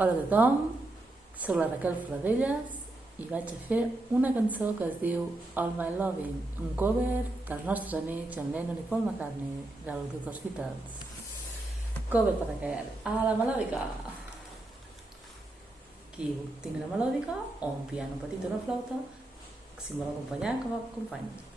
Hola a tothom, soc la Raquel Fladelles i vaig a fer una cançó que es diu All My Loving, un cover dels nostres amics John Lennon i Paul McCartney del grup dels Beatles. Cover para caer a la melòdica. Aquí tinc una melòdica o un piano petit o una flauta, si em vol acompanyar, que m'acompanyi.